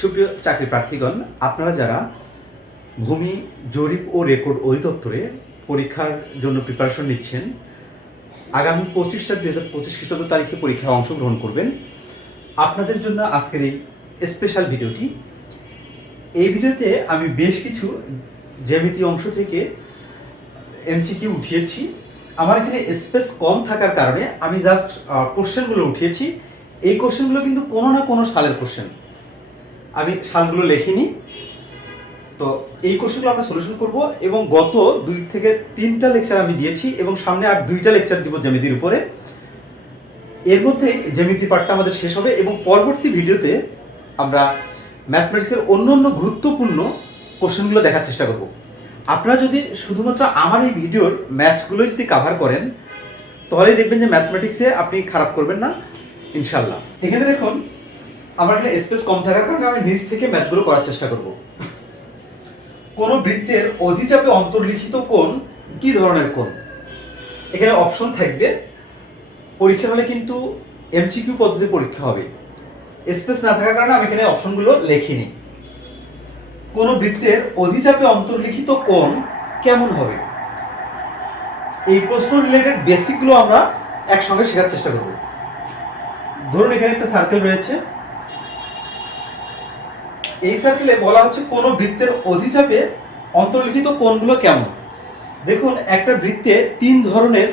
সুপ্রিয় চাকরি প্রার্থীগণ, আপনারা যারা ভূমি, জরিপ ও রেকর্ড অধিদপ্তরে পরীক্ষার জন্য প্রিপারেশন নিচ্ছেন, আগামী পঁচিশ চার দুই হাজার পঁচিশ খ্রিস্টাব্দ তারিখে পরীক্ষায় অংশগ্রহণ করবেন, আপনাদের জন্য আজকের এই স্পেশাল ভিডিওটি এই ভিডিওতে আমি বেশ কিছু জ্যামিতি অংশ থেকে এমসিকিউ উঠিয়েছি। আমার এখানে স্পেস কম থাকার কারণে আমি জাস্ট কোশ্চেনগুলো উঠিয়েছি। এই কোশ্চেনগুলো কিন্তু কোনো না কোনো সালের কোশ্চেন আমি সালগুলো লেখিনি। তো এই কোশ্চেনগুলো আমরা সলিউশন করব এবং গত দুই থেকে তিনটা লেকচার আমি দিয়েছি এবং সামনে আর দুইটা লেকচার দিব জ্যামিতির উপরে। এর মধ্যে জ্যামিতি পার্টটা আমাদের শেষ হবে এবং পরবর্তী ভিডিওতে আমরা ম্যাথমেটিক্সের অন্য অন্য গুরুত্বপূর্ণ কোশ্চেনগুলো দেখার চেষ্টা করব। আপনারা যদি শুধুমাত্র আমার এই ভিডিওর ম্যাথসগুলো যদি কাভার করেন, তাহলেই দেখবেন যে ম্যাথমেটিক্সে আপনি খারাপ করবেন না ইনশাল্লাহ এখানে দেখুন আমার এখানে স্পেস কম থাকার কারণে আমি নিজ থেকে ম্যাথগুলো করার চেষ্টা করব। কোন বৃত্তের অধিচাপে অন্তর্লিখিত কোণ কি ধরনের কোণ? এখানে অপশন থাকবে। পরীক্ষা হলে কিন্তু এমসিকিউ পদ্ধতি পরীক্ষা হবে। স্পেস না থাকার কারণে আমি এখানে অপশনগুলো লেখিনি। কোন বৃত্তের অধিচাপে অন্তর্লিখিত কোণ কেমন হবে? এই প্রশ্ন রিলেটেড বেসিকগুলো আমরা একসঙ্গে শেখার চেষ্টা করব। ধরুন এখানে একটা সার্কেল রয়েছে। এই সার্কেলে বলা হচ্ছে কোন বৃত্তের অধিচাপে অন্তর্লিখিত কোণগুলো কেমন? দেখুন, একটা বৃত্তে তিন ধরনের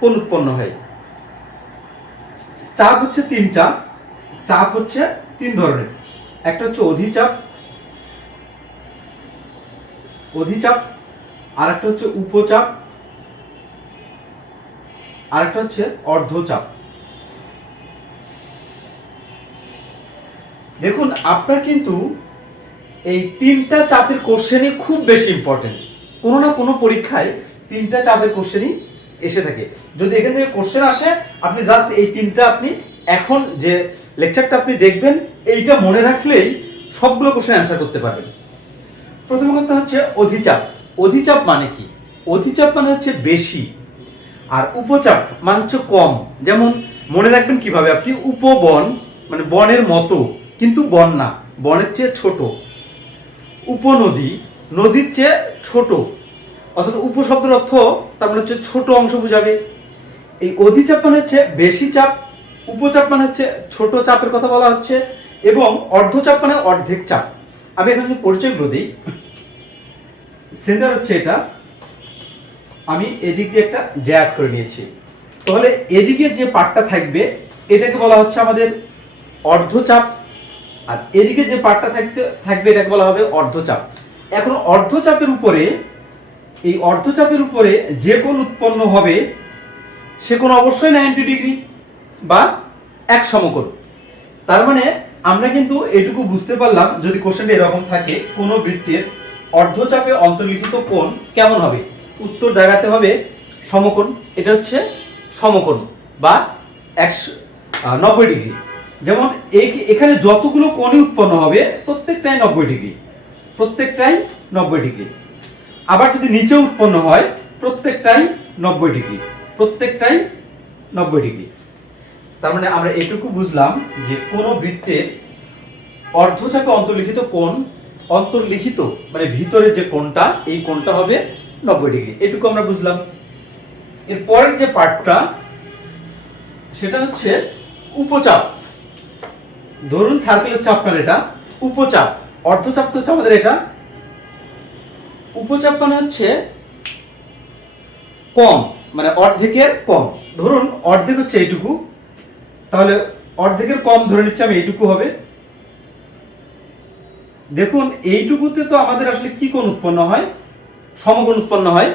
কোণ উৎপন্ন হয়। চাপ হচ্ছে তিনটা, চাপ হচ্ছে তিন ধরনের। একটা হচ্ছে অধিচাপ অধিচাপ আর একটা হচ্ছে উপচাপ আর একটা হচ্ছে অর্ধচাপ। দেখুন, আপনার কিন্তু এই তিনটা চাপের কোশ্চেনই খুব বেশি ইম্পর্টেন্ট কোনো না কোনো পরীক্ষায় তিনটা চাপের কোশ্চেনই এসে থাকে। যদি এখান থেকে কোশ্চেন আসে, আপনি জাস্ট এই তিনটা আপনি এখন যে লেকচারটা আপনি দেখবেন, এইটা মনে রাখলেই সবগুলো কোশ্চেন অ্যান্সার করতে পারবেন। প্রথম কথা হচ্ছে অধিচাপ। অধিচাপ মানে কি? অধিচাপ মানে হচ্ছে বেশি। আর উপচাপ মানে হচ্ছে কম। যেমন মনে রাখবেন কীভাবে? আপনি উপবন মানে বনের মতো। কিন্তু বন না, বনের চেয়ে ছোট। উপনদী, নদীর চেয়ে ছোট। অর্থাৎ উপশব্দের অর্থ তার মানে হচ্ছে ছোট অংশ বোঝাবে। এই অধিচাপ মানে হচ্ছে বেশি চাপ উপচাপ মানে হচ্ছে ছোট চাপের কথা বলা হচ্ছে, এবং অর্ধচাপ মানে অর্ধেক চাপ। আমি এখানে যদি পরিচয়গুলো দিই সেন্টার হচ্ছে এটা। আমি এদিক দিয়ে একটা জ্যাক করে নিয়েছি। তাহলে এদিকে যে পার্টটা থাকবে, এটাকে বলা হচ্ছে আমাদের অর্ধচাপ। আর এদিকে যে পার্টটা থাকতে, থাকবে এটাকে বলা হবে অর্ধচাপ। এখন অর্ধচাপের উপরে, এই অর্ধচাপের উপরে যে কোণ উৎপন্ন হবে, সে কোণ অবশ্যই নাইনটি ডিগ্রি বা এক সমকোণ। তার মানে আমরা কিন্তু এটুকু বুঝতে পারলাম, যদি কোশ্চেনটা এরকম থাকে, কোনো বৃত্তের অর্ধচাপে অন্তর্লিখিত কোণ কেমন হবে? উত্তর দেখাতে হবে সমকোণ, এটা হচ্ছে সমকোণ বা একশো নব্বই ডিগ্রি যেমন এখানে যতগুলো কোণই উৎপন্ন হবে, প্রত্যেকটাই নব্বই ডিগ্রি। প্রত্যেকটাই নব্বই ডিগ্রি। আবার যদি নিচে উৎপন্ন হয়, প্রত্যেকটাই নব্বই ডিগ্রি। প্রত্যেকটাই নব্বই ডিগ্রি। তার মানে আমরা এটুকু বুঝলাম যে কোনো বৃত্তের অর্ধচাপে অন্তর্লিখিত কোণ, অন্তর্লিখিত মানে ভিতরে যে কোণটা, এই কোণটা হবে নব্বই ডিগ্রি। এটুকু আমরা বুঝলাম। এর পরের যে পার্টটা সেটা হচ্ছে উপচাপ। ধরুন সার্কেল হচ্ছে আপনার এটা উপচাপ, অর্ধচাপ তো হচ্ছে আমাদের এটা। উপচাপ মানে হচ্ছে কম মানে অর্ধেকের কম। ধরুন অর্ধেক হচ্ছে এইটুকু, তাহলে অর্ধেকের কম ধরে নিচ্ছি আমি, এইটুকু হবে। দেখুন, এইটুকুতে তো আমাদের আসলে কি কোণ উৎপন্ন হয়? সমকোণ উৎপন্ন হয়।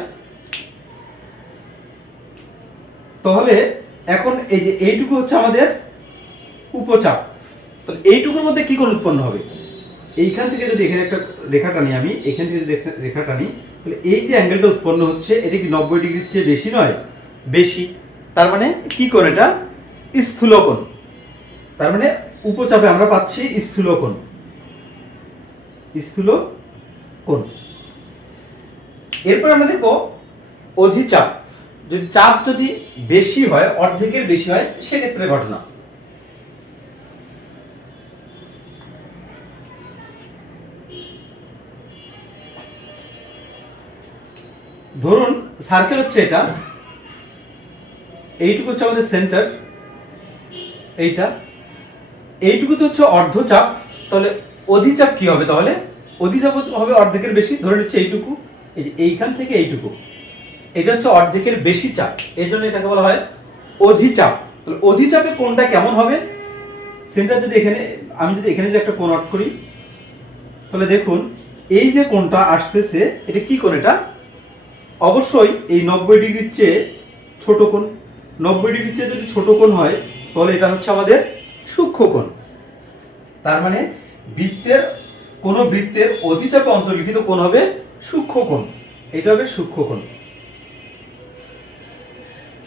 তাহলে এখন এই যে এইটুকু হচ্ছে আমাদের উপচাপ। তাহলে এইটুকুর মধ্যে কি করে উৎপন্ন হবে? এইখান থেকে যদি এখানে একটা রেখা টানি আমি, এখান থেকে যদি রেখা টানি, তাহলে এই যে অ্যাঙ্গেলটা উৎপন্ন হচ্ছে, এটা কি নব্বই ডিগ্রির চেয়ে বেশি নয়? বেশি। তার মানে কি কোণ এটা? স্থূলকোণ। তার মানে উপচাপে আমরা পাচ্ছি স্থূলকোণ। স্থূল কোণ এরপর আমরা দেখব অধিচাপ। যদি চাপ যদি বেশি হয়, অর্ধেকের বেশি হয়, সেক্ষেত্রে ঘটনা। ধরুন সার্কেল হচ্ছে এটা। এইটুকু হচ্ছে আমাদের সেন্টার এইটা। এইটুকু তো হচ্ছে অর্ধচাপ। তাহলে অধিচাপ কি হবে তাহলে? অধিচাপ হবে অর্ধেকের বেশি। ধরে নিচ্ছে এইটুকু। এই যে এইখান থেকে এইটুকু। এটা হচ্ছে অর্ধেকের বেশি চাপ। এই জন্য এটাকে বলা হয় অধিচাপ। তাহলে অধিচাপে কোনটা কেমন হবে? সেন্টার যদি এখানে, আমি যদি এখানে যদি একটা কোণ আর্ট করি, তাহলে দেখুন, এই যে কোণটা আসতেছে, এটা কি কোণ এটা? অবশ্যই এই নব্বই ডিগ্রির চেয়ে ছোট কোণ। নব্বই ডিগ্রির চেয়ে যদি ছোট কোণ হয়, তাহলে এটা হচ্ছে আমাদের সূক্ষ্ম কোণ। তার মানে বৃত্তের, কোন বৃত্তের অধিচাপে অন্তর্লিখিত কোণ হবে সূক্ষ্ম কোণ। এটা হবে সূক্ষ্ম কোণ।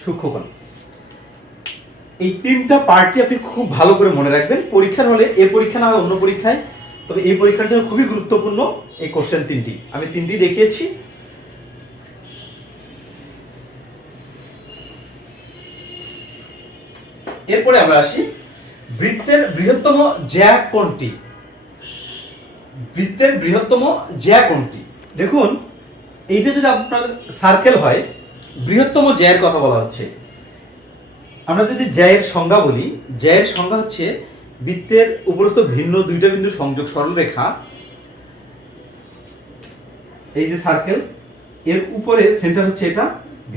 সূক্ষ্ম কোণ। এই তিনটা পার্টি আপনি খুব ভালো করে মনে রাখবেন। পরীক্ষার হলে এ পরীক্ষা না হয় অন্য পরীক্ষায়। তবে এই পরীক্ষার জন্য খুবই গুরুত্বপূর্ণ এই কোশ্চেন তিনটি। আমি তিনটি দেখিয়েছি। এরপরে আমরা আসি বৃত্তের বৃহত্তম জ্যা কোনটি? বৃত্তের বৃহত্তম জ্যা কোনটি? দেখুন, এইটা যদি আপনার সার্কেল হয়, বৃহত্তম জ্যায়ের কথা বলা হচ্ছে। আমরা যদি জ্যায়ের সংজ্ঞা বলি, জ্যায়ের সংজ্ঞা হচ্ছে বৃত্তের উপরস্থ ভিন্ন দুইটা বিন্দু সংযোগ সরলরেখা। এই যে সার্কেল এর উপরে সেন্টার হচ্ছে এটা,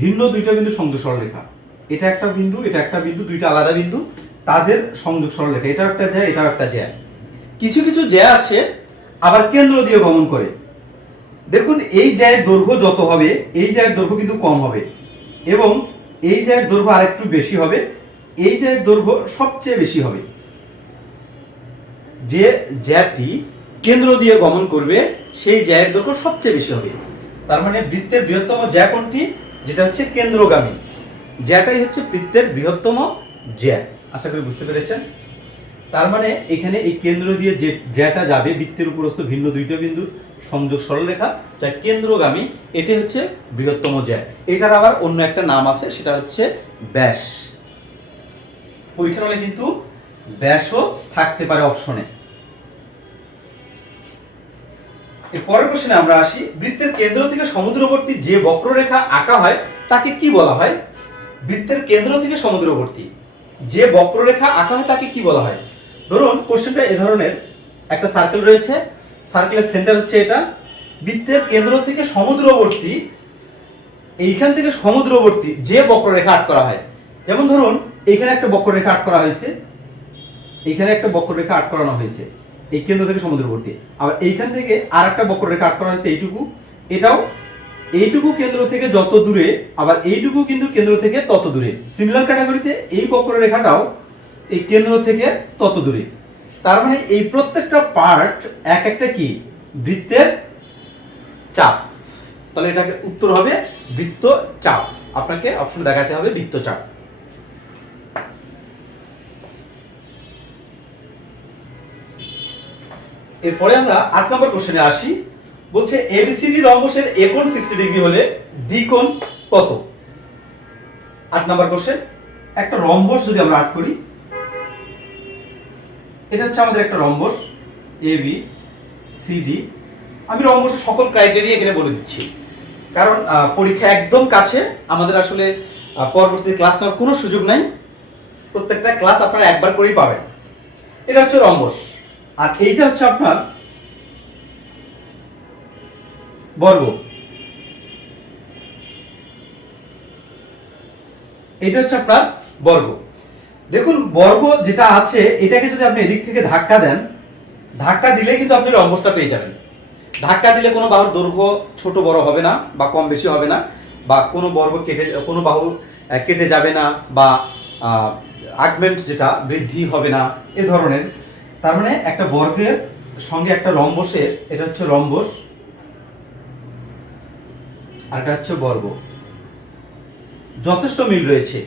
ভিন্ন দুইটা বিন্দু সংযোগ সরলরেখা। এটা একটা বিন্দু, এটা একটা বিন্দু, দুইটা আলাদা বিন্দু, তাদের সংযোগ সরলরেখা এটা একটা জ্যা, এটাও একটা জ্যা। কিছু কিছু জ্যা আছে, আবার কেন্দ্র দিয়ে গমন করে। দেখুন, এই জ্যায়ের দৈর্ঘ্য যত হবে, এই জ্যায়ের দৈর্ঘ্য কিন্তু কম হবে। এবং এই জ্যায়ের দৈর্ঘ্য আরেকটু বেশি হবে, এই জ্যায়ের দৈর্ঘ্য সবচেয়ে বেশি হবে। যে জ্যাটি কেন্দ্র দিয়ে গমন করবে, সেই জ্যায়ের দৈর্ঘ্য সবচেয়ে বেশি হবে। তার মানে বৃত্তের বৃহত্তম জ্যা কোনটি? যেটা হচ্ছে কেন্দ্রগামী। জ্যাটাই হচ্ছে বৃত্তের বৃহত্তম জ্যা। আশা করি বুঝতে পেরেছেন? তার মানে এখানে এই কেন্দ্র দিয়ে যে জ্যাটা যাবে, বৃত্তের উপরস্থ ভিন্ন দুইটা বিন্দু, সংযোগ সরলরেখা যা কেন্দ্রগামী, এটি হচ্ছে বৃহত্তম জ্যা। এটার আবার অন্য একটা নাম আছে, সেটা হচ্ছে ব্যাস। পরীক্ষার হলে কিন্তু ব্যাসও থাকতে পারে অপশনে। পরের কোশ্চেনে আমরা আসি, বৃত্তের কেন্দ্র থেকে সমুদ্রবর্তী যে বক্ররেখা আঁকা হয়, তাকে কি বলা হয়? বৃত্তের কেন্দ্র থেকে সমুদ্রবর্তী। যে বক্ররেখা আঁকা হয় তাকে কি বলা হয়? ধরুন, কোশ্চেনটা এ ধরনের। একটা সার্কেল রয়েছে। সার্কেলের সেন্টার হচ্ছে এটা। বৃত্তের কেন্দ্র থেকে সমুদ্রবর্তী, এইখান থেকে সমুদ্রবর্তী যে বক্ররেখা আট করা হয়। যেমন ধরুন, এইখানে একটা বক্ররেখা আট করা হয়েছে। এইখানে একটা বক্ররেখা আট করানো হয়েছে। এই কেন্দ্র থেকে সমুদ্রবর্তী। আবার এইখান থেকে আর একটা বক্ররেখা আট করা হয়েছে এইটুকু। এটাও এইটুকু কেন্দ্র থেকে যত দূরে, আবার এইটুকু কিন্তু কেন্দ্র থেকে তত দূরে। সিমিলার ক্যাটাগরিতে এই বক্ররেখাটাও এই কেন্দ্র থেকে তত দূরে। তার মানে এই প্রত্যেকটা পার্ট এক একটা কি? বৃত্তের চাপ। তাহলে এটাকে উত্তর হবে বৃত্ত চাপ। আপনাকে অপশন দেখাতে হবে বৃত্ত চাপ। এরপরে আমরা আট নম্বর কোশ্চেনে আসি। বলছে এবিসিডি রম্বসের একোণ সিক্সটি ডিগ্রি হলে দ্বিকোণ কত? আট নম্বর কোশ্চেন একটা রম্বস যদি আমরা আট করি, এটা হচ্ছে আমাদের একটা rhombus A B C D আমি রম্বসের সকল ক্রাইটেরিয়া এখানে বলে দিচ্ছি। কারণ পরীক্ষা একদম কাছে, আমাদের আসলে পরবর্তী ক্লাস নেওয়ার কোনো সুযোগ নাই। প্রত্যেকটা ক্লাস আপনারা একবার করেই পাবেন। এটা হচ্ছে রম্বস আর এইটা হচ্ছে আপনার বর্গ। এটা হচ্ছে আপনার বর্গ। দেখুন, বর্গ যেটা আছে, এটাকে যদি আপনি এদিক থেকে ধাক্কা দেন, ধাক্কা দিলে কিন্তু আপনি রম্বসটা পেয়ে যাবেন। ধাক্কা দিলে কোনো বাহুর দৈর্ঘ্য ছোট বড় হবে না, বা কম বেশি হবে না, বা কোনো বর্গ কেটে, কোনো বাহু কেটে যাবে না, বা আগমেন্ট যেটা বৃদ্ধি হবে না, এ ধরনের। তার মানে একটা বর্গের সঙ্গে একটা রম্বসের এটা হচ্ছে রম্বস আর এটা হচ্ছে বর্গ। যথেষ্ট মিল রয়েছে।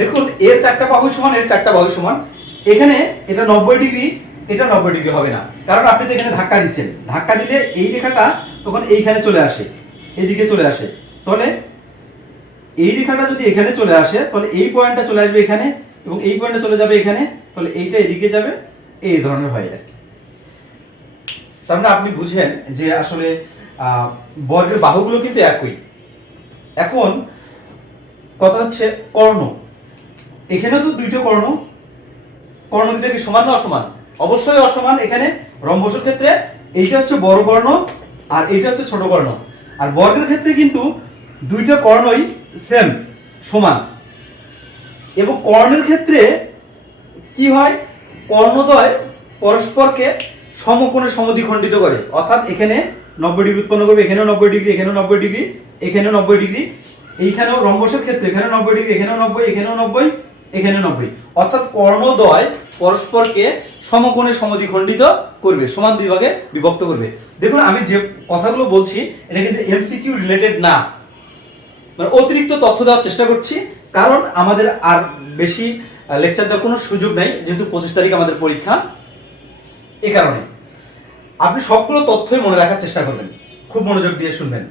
দেখুন, এর চারটা বাহু সমান, এর চারটা বাহু সমান। এখানে এটা নব্বই ডিগ্রি, এটা নব্বই ডিগ্রি হবে না। কারণ আপনি তো এখানে ধাক্কা দিচ্ছেন। ধাক্কা দিলে এই রেখাটা তখন এইখানে চলে আসে, এইদিকে চলে আসে। তাহলে এই রেখাটা যদি এখানে চলে আসে, তাহলে এই পয়েন্টটা চলে আসবে এখানে এবং এই পয়েন্টটা চলে যাবে এখানে। তাহলে এইটা এদিকে যাবে, এই ধরনের হয় আর কি। তার মানে আপনি বুঝেন যে আসলে বর্গের বাহুগুলো কিন্তু একই। এখন কথা হচ্ছে কর্ণ। এখানেও তো দুইটা কর্ণ। কর্ণ দুইটা কি সমান না অসমান? অবশ্যই অসমান এখানে রম্বসের ক্ষেত্রে। এইটা হচ্ছে বড় কর্ণ আর এইটা হচ্ছে ছোট কর্ণ। আর বর্গের ক্ষেত্রে কিন্তু দুইটা কর্ণই সেম সমান। এবং কর্ণের ক্ষেত্রে কি হয়? কর্ণদ্বয় পরস্পরকে সমকোণে সমদ্বিখণ্ডিত করে। অর্থাৎ এখানে নব্বই ডিগ্রি উৎপন্ন করবে, এখানেও নব্বই ডিগ্রি, এখানেও নব্বই ডিগ্রি, এখানেও নব্বই ডিগ্রি, এইখানেও রম্বসের ক্ষেত্রে এখানেও নব্বই ডিগ্রি, এখানেও নব্বই এখানেও নব্বই, এখানে নব্বই। অর্থাৎ কর্ণদ্বয় পরস্পরকে সমকোণে সমদ্বিখণ্ডিত করবে, সমান দুই ভাগে বিভক্ত করবে। দেখুন, আমি যে কথাগুলো বলছি, এটা কিন্তু এমসিকিউ রিলেটেড না। মানে অতিরিক্ত তথ্য দেওয়ার চেষ্টা করছি, কারণ আমাদের আর বেশি লেকচার দেওয়ার কোনো সুযোগ নেই, যেহেতু পঁচিশ তারিখ আমাদের পরীক্ষা। এ কারণে। আপনি সবগুলো তথ্যই মনে রাখার চেষ্টা করবেন। খুব মনোযোগ দিয়ে শুনবেন।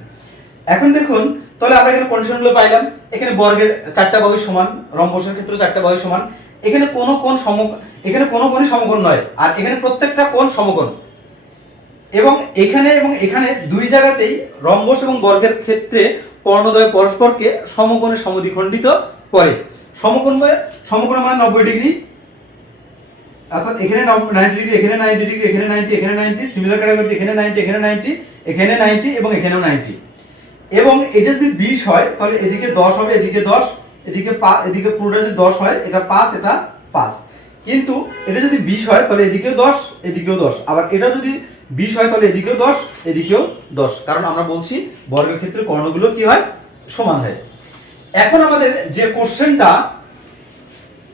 এখন দেখুন, তাহলে আমরা এখানে কন্ডিশনগুলো পাইলাম। এখানে বর্গের চারটা বাহু সমান, রম্বসের ক্ষেত্রে চারটা বাহু সমান। এখানে কোনো কোন সম, এখানে কোনো কোনই সমকোণ নয়, আর এখানে প্রত্যেকটা কোণ সমকোণ। এবং এখানে এবং এখানে দুই জায়গাতেই রম্বস এবং বর্গের ক্ষেত্রে কর্ণদ্বয় পরস্পরকে সমকোণে সমদ্বিখণ্ডিত করে। সমকোণ সমকোণ মানে নব্বই ডিগ্রি অর্থাৎ এখানে নাইনটি ডিগ্রি এখানে নাইনটি ডিগ্রি এখানে নাইনটি এখানে নাইনটি সিমিলার ক্যাটাগরি এখানে নাইনটি এখানে নাইনটি এখানে নাইনটি এবং এখানেও নাইনটি এবং এটা যদি বিশ হয়, তাহলে এদিকে দশ হবে, এদিকে দশ, এদিকে পা এদিকে পুরোটা যদি দশ হয়, এটা পাঁচ এটা পাঁচ। কিন্তু এটা যদি বিশ হয়, তাহলে এদিকেও দশ এদিকেও দশ। আবার এটা যদি বিশ হয়, তাহলে এদিকেও দশ এদিকেও দশ। কারণ আমরা বলছি বর্গের ক্ষেত্রে কর্ণগুলো কি হয়? সমান হয়। এখন আমাদের যে কোশ্চেনটা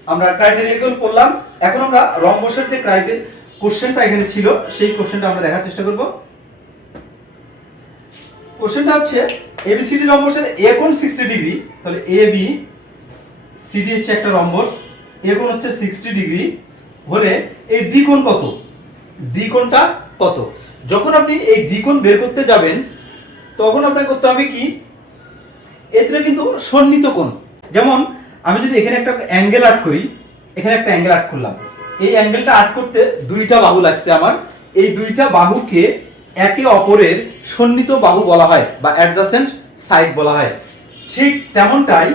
আমরা ক্রাইটেরিয়াগুলো করলাম এখন আমরা রম্বসের যে ক্রাইটেরিয়া কোশ্চেনটা এখানে ছিল, সেই কোশ্চেনটা আমরা দেখার চেষ্টা করব। কোশ্চেনটা হচ্ছে এ বি এবিসিডি রম্বসের এ কোণ সিক্সটি ডিগ্রি তাহলে এ বি সিডি হচ্ছে একটা রম্বস এ কোণ হচ্ছে সিক্সটি ডিগ্রি হলে এই ডি কোণ কত? ডি কোণটা কত? যখন আপনি এই ডি কোণ বের করতে যাবেন, তখন আপনাকে করতে হবে কি? এতে কিন্তু সন্নিহিত কোণ। যেমন, আমি যদি এখানে একটা অ্যাঙ্গেল আর্ট করি এখানে একটা অ্যাঙ্গেল আর্ট করলাম। এই অ্যাঙ্গেলটা আর্ট করতে দুইটা বাহু লাগছে আমার। এই দুইটা বাহুকে একে অপরের সন্নিহিত বাহু বলা হয় বা অ্যাডজাসেন্ট সাইড বলা হয়। ঠিক তেমনটাই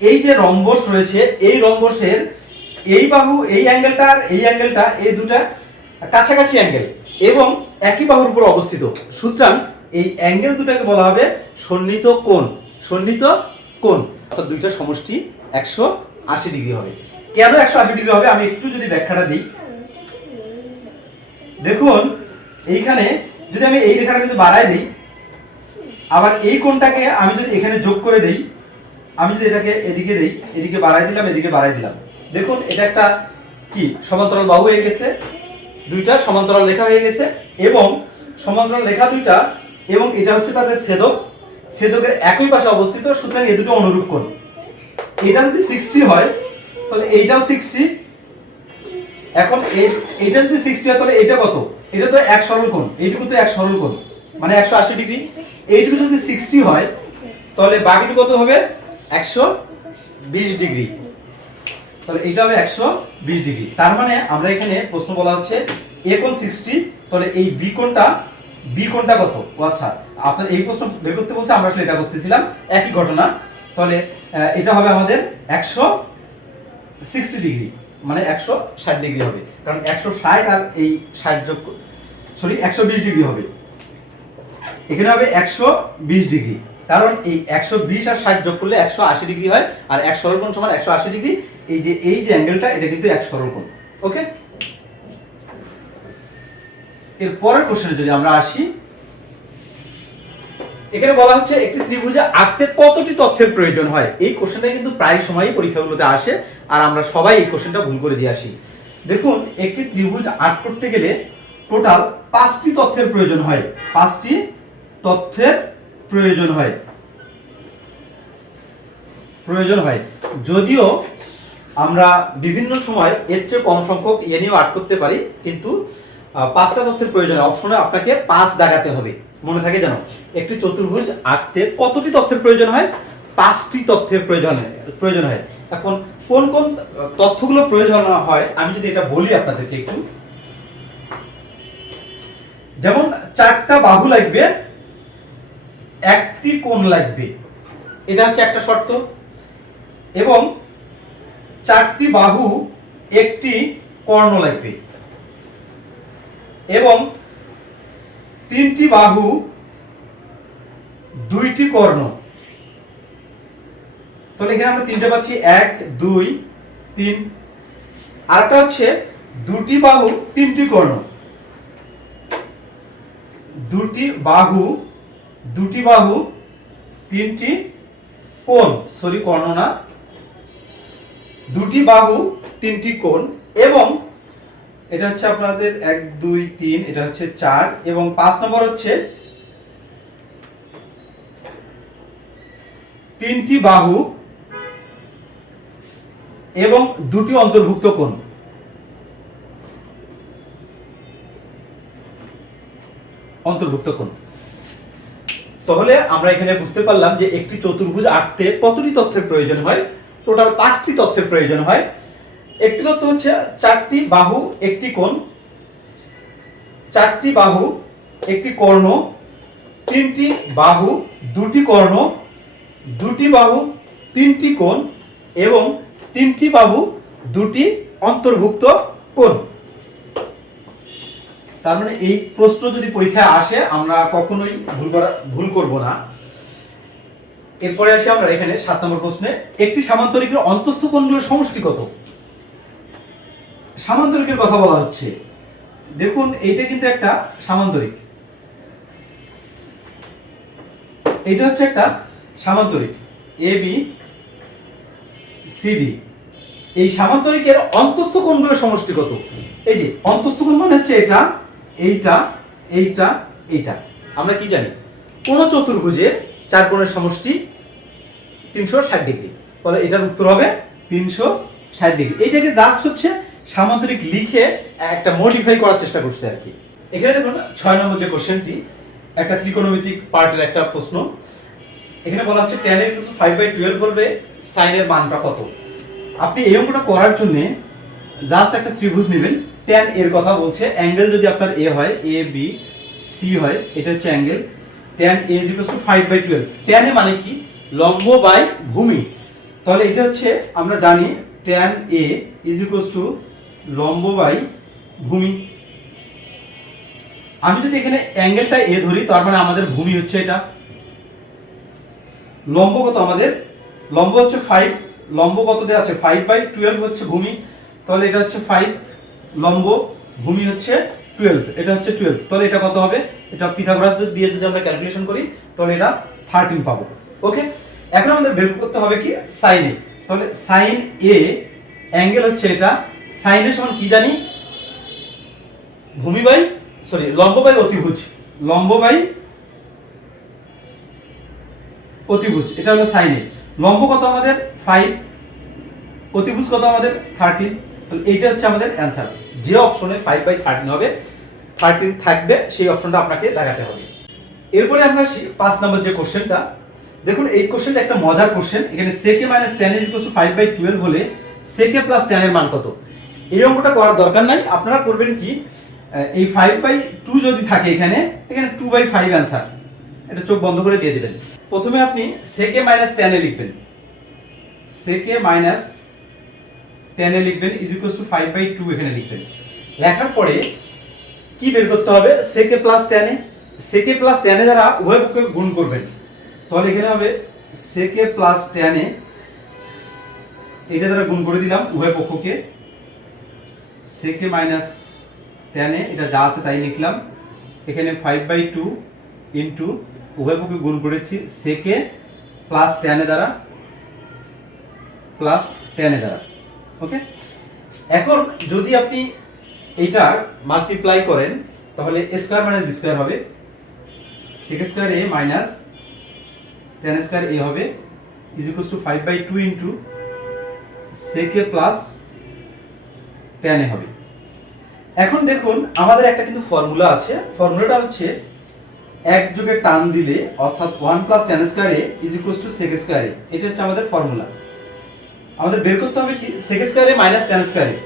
এই যে রম্বস রয়েছে, এই রম্বসের এই বাহু, এই অ্যাঙ্গেলটা আর এই অ্যাঙ্গেলটা এই দুটা কাছাকাছি অ্যাঙ্গেল এবং একই বাহুর উপর অবস্থিত। সুতরাং এই অ্যাঙ্গেল দুটাকে বলা হবে সন্নিহিত কোণ সন্নিহিত কোণ। অর্থাৎ দুইটা সমষ্টি একশো আশি ডিগ্রি হবে। কেন একশো আশি ডিগ্রি হবে? আমি একটু যদি ব্যাখ্যাটা দিই। দেখুন, এইখানে যদি আমি এই রেখাটা যদি বাড়ায় দিই, আবার এই কোণটাকে আমি যদি এখানে যোগ করে দিই, আমি যদি এটাকে এদিকে দিই, এদিকে বাড়াই দিলাম, এদিকে বাড়াই দিলাম। দেখুন, এটা একটা কি? সমান্তরাল বাহু হয়ে গেছে। দুইটা সমান্তরাল রেখা হয়ে গেছে এবং সমান্তরাল রেখা দুইটা এবং এটা হচ্ছে তাদের ছেদক। ছেদকের একই পাশে অবস্থিত, সুতরাং এই দুটো অনুরূপ কোণ। এটা যদি সিক্সটি হয় তাহলে এইটাও সিক্সটি এখন এইটা যদি সিক্সটি হয়, তাহলে এটা কত? এটা তো এক সরল কোণ। এইটুকু তো এক সরল কোণ। মানে একশো আশি ডিগ্রি। এইটুকু যদি সিক্সটি হয়, তাহলে বাকিটুকু কত হবে? একশো বিশ ডিগ্রি। তাহলে এইটা হবে একশো বিশ ডিগ্রি। তার মানে আমরা এখানে প্রশ্ন বলা হচ্ছে, এ কোণ সিক্সটি তাহলে এই বি কোণটা বি কোণটা কত? ও আচ্ছা আপনার এই প্রশ্ন বের করতে বলছে, আমরা আসলে এটা করতেছিলাম। একই ঘটনা। তাহলে এটা হবে আমাদের একশো সিক্সটি ডিগ্রি মানে একশো ষাট ডিগ্রি হবে। কারণ একশো ষাট আর এই ষাট যোগ সরি একশো বিশ ডিগ্রি হবে। এখানে হবে একশো বিশ ডিগ্রি কারণ এই একশো বিশ আর ষাট যোগ করলে একশো আশি ডিগ্রি হয়, আর এক সরল কোণ সমান একশো আশি ডিগ্রি এই যে এই যে অ্যাঙ্গেলটা এটা কিন্তু এক সরল কোণ ওকে এর পরের কোশ্চেনে যদি আমরা আসি এখানে বলা হচ্ছে একটি ত্রিভুজে আঁকতে কতটি তথ্যের প্রয়োজন হয়? এই কোশ্চেনটা কিন্তু প্রায় সময়ই পরীক্ষাগুলোতে আসে আর আমরা সবাই এই কোশ্চেনটা ভুল করে দিয়ে আসি। দেখুন, একটি ত্রিভুজ আর্ট করতে গেলে টোটাল পাঁচটি তথ্যের প্রয়োজন হয়। পাঁচটি তথ্যের প্রয়োজন হয়। প্রয়োজন হয়। যদিও আমরা বিভিন্ন সময় এর চেয়ে কম সংখ্যক ইয়ে নিয়েও আর্ট করতে পারি, কিন্তু পাঁচটা তথ্যের প্রয়োজন অপশনে আপনাকে পাঁচ দাগাতে হবে। মনে থাকে জানো একটি চতুর্ভুজ আঁকতে কতটি তথ্যের প্রয়োজন হয়? পাঁচটি তথ্যের প্রয়োজন হয় প্রয়োজন হয়। এখন কোন কোন তথ্যগুলো প্রয়োজন হয়, আমি যদি এটা বলি আপনাদেরকে একটু। যেমন চারটা বাহু লাগবে, একটি কোণ লাগবে। এটা হচ্ছে একটা শর্ত। এবং চারটি বাহু একটি কর্ণ লাগবে। এবং তিনটি বাহু, দুইটি কর্ণ। তাহলে এখানে আমরা তিনটে পাচ্ছি, এক, দুই, তিন। আরেকটা হচ্ছে দুটি বাহু, তিনটি কর্ণ। দুটি বাহু দুটি বাহু, তিনটি কোণ। সরি কর্ণ না। দুটি বাহু, তিনটি কোণ। এবং এটা হচ্ছে আপনাদের এক, দুই, তিন, এটা হচ্ছে চার, এবং পাঁচ নম্বর হচ্ছে তিনটি বাহু এবং দুটি অন্তর্ভুক্ত কোণ। অন্তর্ভুক্ত কোণ। তাহলে আমরা এখানে বুঝতে পারলাম যে একটি চতুর্ভুজ আঁকতে কতটি তথ্যের প্রয়োজন হয়? টোটাল পাঁচটি তথ্যের প্রয়োজন হয়। একটি তত্ত্ব হচ্ছে চারটি বাহু, একটি কোণ। চারটি বাহু, একটি কর্ণ। তিনটি বাহু, দুটি কর্ণ। দুটি বাহু, তিনটি কোণ এবং তিনটি বাহু, দুটি অন্তর্ভুক্ত কোণ। তার মানে এই প্রশ্ন যদি পরীক্ষায় আসে, আমরা কখনোই ভুল করা, ভুল করব না। এরপরে আসি আমরা এখানে সাত নম্বর প্রশ্নে। একটি সামান্তরিকের অন্তস্থ কোণগুলোর সমষ্টি কত? সামান্তরিকের কথা বলা হচ্ছে। দেখুন, এইটা কিন্তু একটা সামান্তরিক। এটা হচ্ছে একটা সামান্তরিক। এ বি সিডি এই সামান্তরিকের অন্তস্থ কোণগুলোর সমষ্টি কত এই যে, অন্তস্থ কোণ মানে হচ্ছে এটা, এইটা এইটা এইটা। আমরা কি জানি? কোন চতুর্ভুজের চার কোণের সমষ্টি তিনশো ষাট ডিগ্রি। তাহলে এটার উত্তর হবে তিনশো ষাট ডিগ্রি। এইটাকে জাস্ট হচ্ছে সামান্তরিক লিখে একটা মডিফাই করার চেষ্টা করছে আর কি। এখানে দেখুন, ছয় নম্বর যে কোশ্চেনটি একটা ত্রিকোণমিতিক পার্টের একটা প্রশ্ন। এখানে বলা হচ্ছে ten equal to five by twelve বলবে সাইনের মানটা কত? আপনি এই অঙ্কটা করার জন্য জাস্ট একটা ত্রিভুজ নেবেন। ট্যান এর কথা বলছে অ্যাঙ্গেল যদি আপনার এ হয় এ বি সি হয়, এটা হচ্ছে angle tan A equal to five by twelve tan মানে কি? লম্ব বাই ভূমি। তাহলে এটা হচ্ছে, আমরা জানি tan A is equal to লম্ব বাই ভূমি। আমি যদি এখানে অ্যাঙ্গেলটা এ ধরি, তার মানে আমাদের ভূমি হচ্ছে এটা। লম্ব কত আমাদের? লম্ব হচ্ছে ফাইভ লম্ব কত দেওয়া আছে? ফাইভ বাই টুয়েলভ হচ্ছে ভূমি। তাহলে এটা হচ্ছে ফাইভ লম্ব, ভূমি হচ্ছে টুয়েলভ এটা হচ্ছে টুয়েলভ তাহলে এটা কত হবে? এটা পিথাগোরাস দিয়ে যদি আমরা ক্যালকুলেশন করি, তাহলে এটা থার্টিন পাবো। ওকে এখন আমাদের বের করতে হবে কি? Sine A. তাহলে সাইন এ অ্যাঙ্গেল হচ্ছে এটা সাইন এর সমান কি জানি? ভূমি বাই সরি লম্ব বাই অতিভুজ। লম্ব বাই অতিভুজ, এটা হলো সাইনে। লম্ব কত আমাদের? ফাইভ অতিভুজ কত আমাদের? থার্টিন এইটা হচ্ছে আমাদের অ্যান্সার যে অপশনে ফাইভ বাই থার্টিন হবে থার্টিন থাকবে, সেই অপশনটা আপনাকে লাগাতে হবে। এরপরে আমরা পাঁচ নম্বর যে কোশ্চেনটা দেখুন, এই কোশ্চেনটা একটা মজার কোশ্চেন এখানে sec A minus tan is five by twelve হলে সেকে প্লাস টেন এর মান কত? এই অঙ্কটা করার দরকার নাই। আপনারা করবেন কি এই ফাইভ বাই টু যদি থাকে এখানে এখানে টু বাই ফাইভ অ্যান্সার এটা চোখ বন্ধ করে দিয়ে দেবেন প্রথমে আপনি সেকে মাইনাস টেনে লিখবেন। Sec A minus tan A লিখবেন is equal to five by two এখানে লিখবেন। লেখার পরে কি বের করতে হবে? সেকে প্লাস টেনে সেকে প্লাস টেনে দ্বারা উভয় পক্ষকে গুণ করবেন। তাহলে এখানে হবে সেকে প্লাস টেনে এটা দ্বারা গুণ করে দিলাম উভয় পক্ষকে। সেকে মাইনাস টেনে এটা যা আছে তাই লিখলাম। এখানে ফাইভ বাই টু ইন্টু উভয় পক্ষে গুণ করেছি সেকে প্লাস টেনে দ্বারা প্লাস টেনে দ্বারা। ওকে এখন যদি আপনি এটা মাল্টিপ্লাই করেন, তাহলে স্কোয়ার মাইনাস বি স্কোয়ার হবে। Sec square A minus tan square A হবে। Is equal to five by two into sec A plus A হবে। এখন দেখুন, আমাদের একটা কিন্তু ফর্মুলা আছে। ফর্মুলাটা হচ্ছে এক যুগে টান দিলে অর্থাৎ one plus tan square A is equal to sec square A. এটা হচ্ছে আমাদের ফর্মুলা আমাদের বের করতে হবে কি? সেক স্কোয়ারে মাইনাস টেন স্কোয়ারে।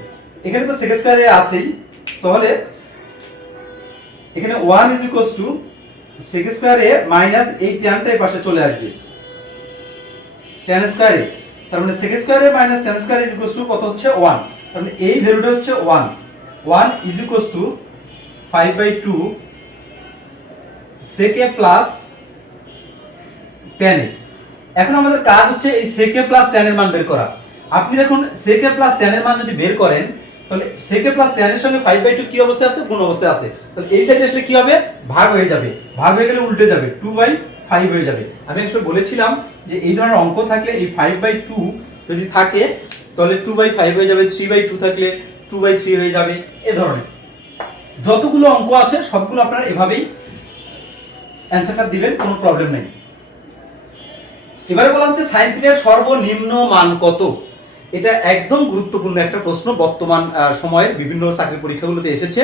এখানে তো সেক স্কোয়ারে আছেই। তাহলে এখানে one is equal to sec square A minus এই টেনটা এই পাশে চলে আসবে। টেন স্কোয়ারে। তার মানে sec square A minus tan square is equals to কত হচ্ছে? ওয়ান মানে এই ভ্যালুটা হচ্ছে one one is equals to five by two sec A plus tan এখন আমাদের কাজ হচ্ছে এই সেকে প্লাস টেনের মান বের করা। আপনি দেখুন সেকে প্লাস টেনের মান যদি বের করেন, তাহলে সেকে প্লাস টেনের সঙ্গে ফাইভ বাই টু কি অবস্থায় আছে? গুণ অবস্থায় আছে। তাহলে এই সাইডে আসলে কি হবে? ভাগ হয়ে যাবে। ভাগ হয়ে গেলে উল্টে যাবে। টু বাই ফাইভ হয়ে যাবে। আমি একটু বলেছিলাম যে এই ধরনের অঙ্ক থাকলে এই ফাইভ বাই টু যদি থাকে তাহলে টু বাই ফাইভ হয়ে যাবে থ্রি বাই টু থাকলে টু বাই থ্রি হয়ে যাবে, এ ধরনের। যতগুলো অঙ্ক আছে, সবগুলো আপনারা এভাবেই অ্যান্সারটা দিবেন, কোনো প্রবলেম নেই। এবারে বলা হচ্ছে সাইন থিটার সর্বনিম্ন মান কত? এটা একদম গুরুত্বপূর্ণ একটা প্রশ্ন, বর্তমান সময়ের বিভিন্ন চাকরি পরীক্ষাগুলোতে এসেছে।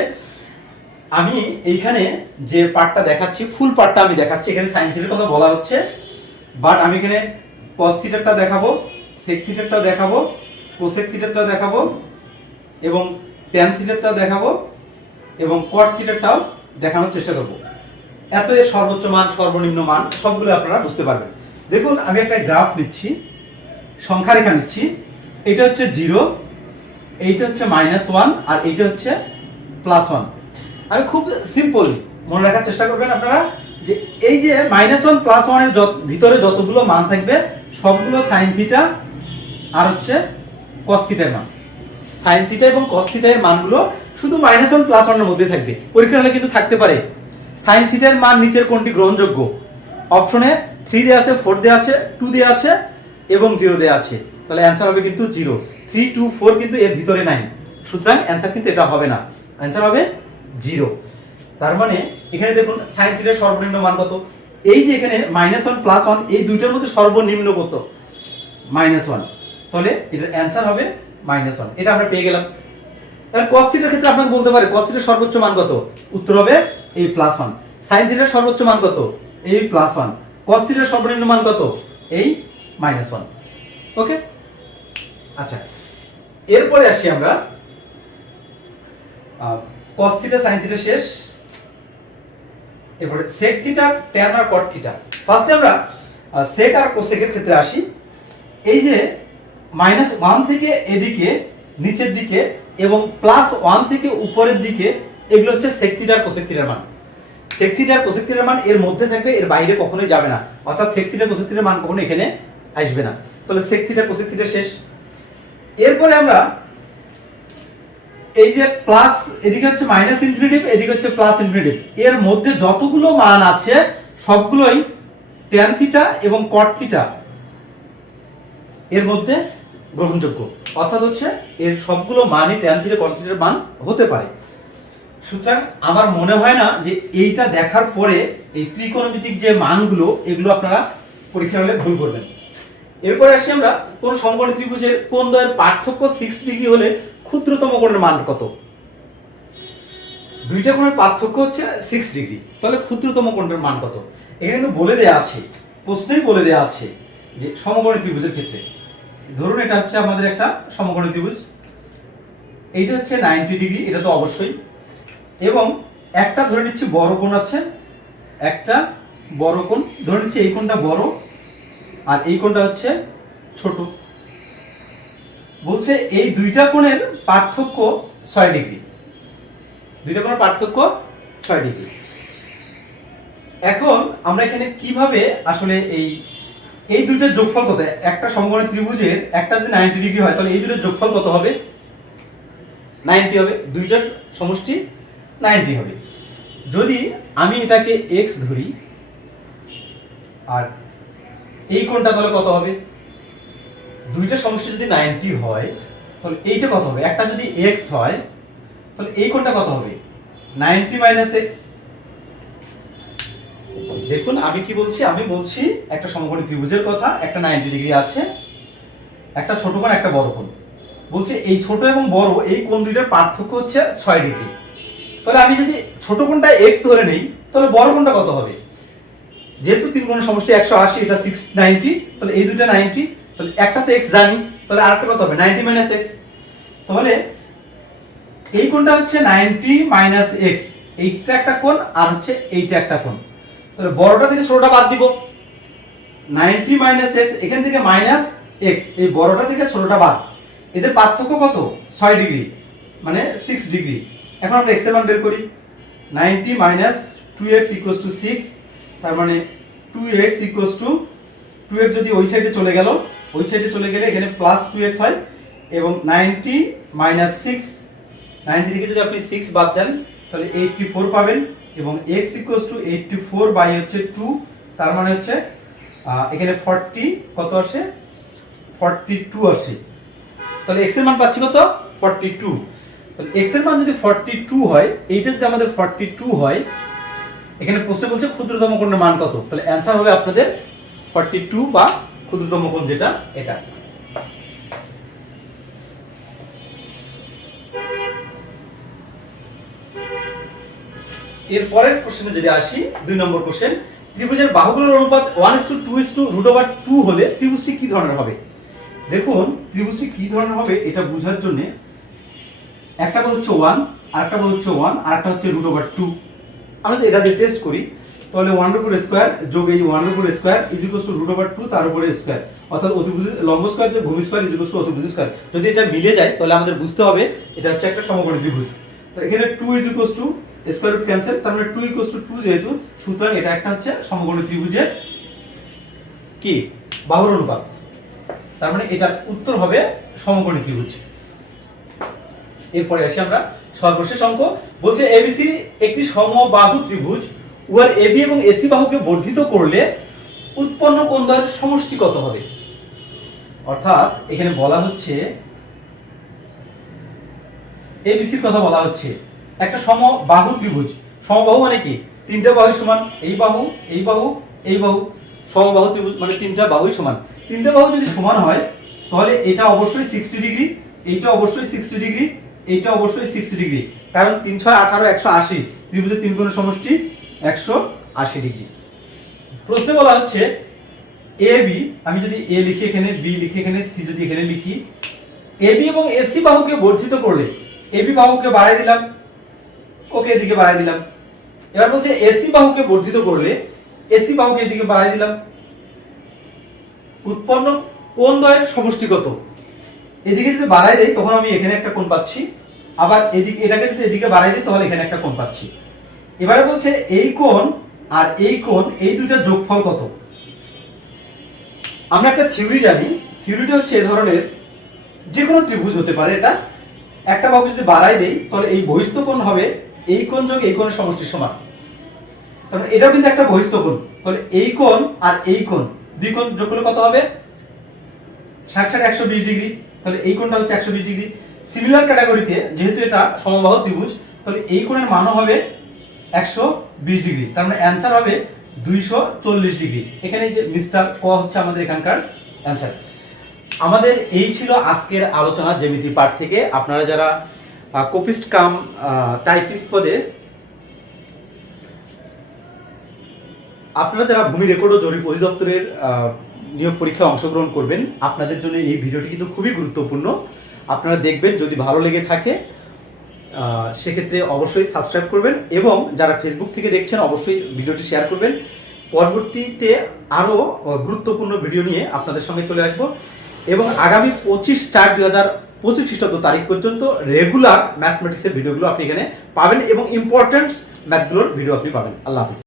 আমি এইখানে যে পার্টটা দেখাচ্ছি ফুল পার্টটা আমি দেখাচ্ছি, এখানে সাইন থিটার কথা বলা হচ্ছে। বাট আমি এখানে কস থিটারটা দেখাবো সেক থিটারটাও দেখাবো। কোসেক থিটারটাও দেখাবো এবং ট্যান থিটারটাও দেখাবো এবং কট থিটারটাও দেখানোর চেষ্টা করব। এত এর সর্বোচ্চ মান, সর্বনিম্ন মান, সবগুলো আপনারা বুঝতে পারবেন। দেখুন, আমি একটা গ্রাফ নিচ্ছি সংখ্যা রেখা নিচ্ছি। এটা হচ্ছে জিরো এইটা হচ্ছে মাইনাস ওয়ান আর এইটা হচ্ছে প্লাস ওয়ান আমি খুব সিম্পল মনে রাখার চেষ্টা করবেন আপনারা, যে এই যে মাইনাস ওয়ান প্লাস ওয়ানের ভিতরে যতগুলো মান থাকবে, সবগুলো সাইন থিটা আর হচ্ছে কস থিটার মান। সাইন থিটা এবং কস থিটা এর মানগুলো শুধু মাইনাস ওয়ান প্লাস ওয়ানের মধ্যে থাকবে। পরীক্ষা হলে কিন্তু থাকতে পারে। সাইন থিটার মান নিচের কোনটি গ্রহণযোগ্য? অপশনে থ্রি দেওয়া আছে ফোর দেওয়া আছে টু দেওয়া আছে এবং জিরো দেওয়া আছে। তাহলে অ্যান্সার হবে কিন্তু জিরো থ্রি টু ফোর কিন্তু এর ভিতরে নাই। সুতরাং অ্যান্সার কিন্তু এটা হবে না। অ্যান্সার হবে জিরো তার মানে এখানে দেখুন সাইন থিটার সর্বনিম্ন মান কত? এই যে এখানে মাইনাস ওয়ান প্লাস ওয়ান এই দুইটার মধ্যে সর্বনিম্ন কত? মাইনাস ওয়ান তাহলে এটার অ্যান্সার হবে মাইনাস ওয়ান এটা আমরা পেয়ে গেলাম। তাহলে কস থিটার ক্ষেত্রে আপনাকে বলতে পারে কস থিটার সর্বোচ্চ মান কত? উত্তর হবে এই প্লাস ওয়ান সাইন থিটার সর্বোচ্চ মান কত? এই প্লাস ওয়ান কস থিটার সর্বনিম্ন মান কত? এই মাইনাস ওয়ান ওকে আচ্ছা এরপরে আসি আমরা কস থিটা সাইন থিটা শেষ। এরপরে সেক থিটা ট্যান আর কট থিটা ফার্স্টে আমরা সেক আর কোসেকের ক্ষেত্রে আসি। এই যে মাইনাস ওয়ান থেকে এদিকে, নিচের দিকে এবং প্লাস ওয়ান থেকে উপরের দিকে, এগুলো হচ্ছে সেক থিটা আর কোসেক থিটার মান। সেক থিটা আর কোসেক থিটার মান এর মধ্যে থাকবে, এর বাইরে কখনোই যাবে না। অর্থাৎ সেক থিটা কোসেক থিটার মান কখনো এখানে আসবে না। তাহলে সেক থিটা কোসেক শেষ। এরপরে আমরা এই যে প্লাস এদিকে হচ্ছে মাইনাস ইনফিনিটিভ এদিকে হচ্ছে প্লাস ইনফিনিটিভ এর মধ্যে যতগুলো মান আছে, সবগুলোই ট্যান থিটা এবং কট থিটা এর মধ্যে গ্রহণযোগ্য। অর্থাৎ হচ্ছে এর সবগুলো মানই ট্যান থিটা কট মান হতে পারে। সুতরাং আমার মনে হয় না যে এইটা দেখার পরে এই ত্রিকোণমিতিক যে মানগুলো, এগুলো আপনারা পরীক্ষা হলে ভুল করবেন। এরপরে আসি আমরা কোন সমকোণী ত্রিভুজের কোন দ্বয়ের পার্থক্য সিক্স ডিগ্রি হলে ক্ষুদ্রতম কোণের মান কত? দুইটা কোণের পার্থক্য হচ্ছে সিক্স ডিগ্রি তাহলে ক্ষুদ্রতম কোণের মান কত? এখানে কিন্তু বলে দেওয়া আছে, প্রশ্নেই বলে দেওয়া আছে যে সমকোণী ত্রিভুজের ক্ষেত্রে। ধরুন এটা হচ্ছে আমাদের একটা সমকোণী ত্রিভুজ। এইটা হচ্ছে নাইনটি ডিগ্রি এটা তো অবশ্যই। এবং একটা ধরে নিচ্ছি বড় কোণ আছে, একটা বড় কোণ, ধরে নিচ্ছি এই কোণটা বড়, আর এই কোণটা হচ্ছে ছোট। বলছে এই দুইটা কোণের পার্থক্য ছয় ডিগ্রি দুইটা কোণের পার্থক্য ছয় ডিগ্রি এখন আমরা এখানে কীভাবে আসলে এই এই দুইটার যোগফল কত? একটা সমকোণী ত্রিভুজের একটা যদি নাইনটি ডিগ্রি হয়, তাহলে এই দুইটার যোগফল কত হবে? নাইনটি হবে। দুইটার সমষ্টি নাইনটি হবে। যদি আমি এটাকে এক্স ধরি, আর এই কোণটা তাহলে কত হবে? দুইটা সমষ্টি যদি নাইনটি হয়, তাহলে এইটা কত হবে? একটা যদি এক্স হয়, তাহলে এই কোণটা কত হবে? নাইনটি মাইনাস এক্স দেখুন, আমি কি বলছি? আমি বলছি একটা সমকোণী ত্রিভুজের কথা, একটা নাইনটি ডিগ্রি আছে, একটা ছোট কোণ, একটা বড় কোণ। বলছে, এই ছোট এবং বড়, এই কোণ দুইটার পার্থক্য হচ্ছে ছয় ডিগ্রি। তাহলে আমি যদি ছোট কোণটা এক্স ধরে নেই, তাহলে বড় কোণটা কত হবে? যেহেতু তিন কোণের সমষ্টি একশো আশি, এটা সিক্স নাইনটি তাহলে এই দুটো নাইনটি তাহলে একটা তো এক্স জানি, তাহলে আরেকটা কত হবে? নাইনটি মাইনাস এক্স তাহলে এই কোণটা হচ্ছে নাইনটি মাইনাস এক্স এইটা একটা কোণ আর হচ্ছে এইটা একটা কোণ। তাহলে বড়টা থেকে ছোটটা বাদ দিব। নাইনটি মাইনাস এক্স, এখান থেকে মাইনাস এক্স, এই বড়টা থেকে ছোটটা বাদ। এদের পার্থক্য কত? ছয় ডিগ্রি মানে সিক্স ডিগ্রি। এখন আমরা এক্সের মান বের করি। Ninety minus two X equals to six তার মানে two X equals to two X যদি ওই সাইডে চলে গেল, ওই সাইডে চলে গেলে এখানে প্লাস টু এক্স হয়। এবং নাইনটি মাইনাস সিক্স নাইনটি থেকে যদি আপনি সিক্স বাদ দেন, তাহলে এইটটি ফোর পাবেন। এবং X equals to eighty four by হচ্ছে টু তার মানে হচ্ছে এখানে ফর্টি কত আসে? ফর্টি টু আসে। তাহলে এক্সের মান পাচ্ছি কত? ফর্টি টু তাহলে এক্সের মান যদি ফর্টি টু হয়, এইটা যদি আমাদের ফর্টি টু হয়, এখানে প্রশ্ন বলছে ক্ষুদ্রতম কোণের মান কত? তাহলে অ্যান্সার হবে আপনাদের ফর্টি টু বা ক্ষুদ্রতম কোণ যেটা, এটা। এর পরের কোশ্চেনে যদি আসি, দুই নম্বর কোশ্চেন ত্রিভুজের বাহুগুলোর অনুপাত one is two two is two root over two হলে ত্রিভুজটি কি ধরনের হবে? দেখুন, ত্রিভুজটি কি ধরনের হবে এটা বোঝার জন্য একটা বাহু হচ্ছে ওয়ান আরেকটা বাহু হচ্ছে ওয়ান আরেকটা হচ্ছে রুট ওভার টু আমরা যদি এটা দিয়ে টেস্ট করি, তাহলে ওয়ান উপর স্কোয়ার যোগ এই ওয়ান উপর square is equal to root over two তার উপরে স্কোয়ার অর্থাৎ অতিভুজ, লম্ব স্কোয়ার যে ভূমি স্কোয়ার ইজ ইকুয়াল টু অতিভুজ স্কোয়ার যদি এটা মিলে যায়, তাহলে আমাদের বুঝতে হবে, এটা হচ্ছে একটা সমকোণী ত্রিভুজ। এখানে two is equal to square root cancel তার মানে টু ইকুয়াল টু টু যেহেতু, সুতরাং এটা একটা হচ্ছে সমকোণী ত্রিভুজের কি? বাহুর অনুপাত। তার মানে এটার উত্তর হবে সমকোণী ত্রিভুজ। এরপরে আসি আমরা সর্বশেষ অঙ্ক। বলছে এবিসি একটি সমবাহু ত্রিভুজ, উহার এবি এবং এসি বাহুকে বর্ধিত করলে উৎপন্ন কোণদ্বয়ের সমষ্টি কত হবে। অর্থাৎ এখানে বলা হচ্ছে এবিসির কথা বলা হচ্ছে একটা সমবাহু ত্রিভুজ। সমবাহু মানে কি? তিনটা বাহু সমান, এই বাহু এই বাহু এই বাহু। সমবাহু ত্রিভুজ মানে তিনটা বাহুই সমান। তিনটা বাহু যদি সমান হয়, তাহলে এটা অবশ্যই সিক্সটি ডিগ্রি এইটা অবশ্যই সিক্সটি ডিগ্রি এইটা অবশ্যই সিক্সটি ডিগ্রি কারণ তিন ছয় আঠারো একশো আশি, ত্রিভুজের তিন কোণের সমষ্টি একশো আশি ডিগ্রি প্রশ্নে বলা হচ্ছে এ বি আমি যদি এ লিখি এখানে বি লিখি এখানে সি যদি এখানে লিখি এ বি এবং এসি বাহুকে বর্ধিত করলে এ বি বাহুকে বাড়াই দিলাম ওকে এদিকে বাড়াই দিলাম। এবার বলছে এসি বাহুকে বর্ধিত করলে এসি বাহুকে এদিকে বাড়াই দিলাম। উৎপন্ন কোন দয়ের সমষ্টি কত এদিকে যদি বাড়াই দেই, তখন আমি এখানে একটা কোণ পাচ্ছি। আবার এদিকে, এটাকে যদি এদিকে বাড়াই দিই, তাহলে এখানে একটা কোণ পাচ্ছি। এবারে বলছে এই কোণ আর এই কোণ, এই দুইটার যোগফল কত? আমরা একটা থিওরি জানি। থিওরিটা হচ্ছে এ ধরনের যে কোনো ত্রিভুজ হতে পারে এটা। একটা বাহু যদি বাড়াই দেই, তাহলে এই বহিস্থ কোণ হবে এই কোণ যোগ এই কোণের সমষ্টির সমান। তাহলে এটাও কিন্তু একটা বহিস্থ কোণ। তাহলে এই কোণ আর এই কোণ, দুই কোণ যোগ করলে কত হবে? ষাট ষাট একশো বিশ ডিগ্রি। তাহলে এই কোণটা হচ্ছে একশো বিশ ডিগ্রি। সিমিলার ক্যাটাগরিতে যেহেতু এটা সমবাহু ত্রিভুজ, তাহলে এই কোণের মানও হবে একশো বিশ ডিগ্রি। তার মানে অ্যান্সার হবে দুইশো চল্লিশ ডিগ্রি। এখানে যে মিস্টার ক হচ্ছে আমাদের এখানকার অ্যান্সার আমাদের এই ছিল আজকের আলোচনা জ্যামিতি পাঠ থেকে। আপনারা যারা কপিস্ট কাম টাইপিস্ট পদে আপনারা যারা ভূমি রেকর্ড ও জরিপ অধিদপ্তরের নিয়োগ পরীক্ষায় অংশগ্রহণ করবেন, আপনাদের জন্য এই ভিডিওটি কিন্তু খুবই গুরুত্বপূর্ণ। আপনারা দেখবেন যদি ভালো লেগে থাকে সেক্ষেত্রে অবশ্যই সাবস্ক্রাইব করবেন এবং যারা ফেসবুক থেকে দেখছেন, অবশ্যই ভিডিওটি শেয়ার করবেন। পরবর্তীতে আরও গুরুত্বপূর্ণ ভিডিও নিয়ে আপনাদের সঙ্গে চলে আসব। এবং আগামী পঁচিশ চার দু হাজার পঁচিশ খ্রিস্টাব্দ তারিখ পর্যন্ত রেগুলার ম্যাথমেটিক্সের ভিডিওগুলো আপনি এখানে পাবেন এবং ইম্পর্টেন্স ম্যাথগুলোর ভিডিও আপনি পাবেন। আল্লাহ হাফিজ।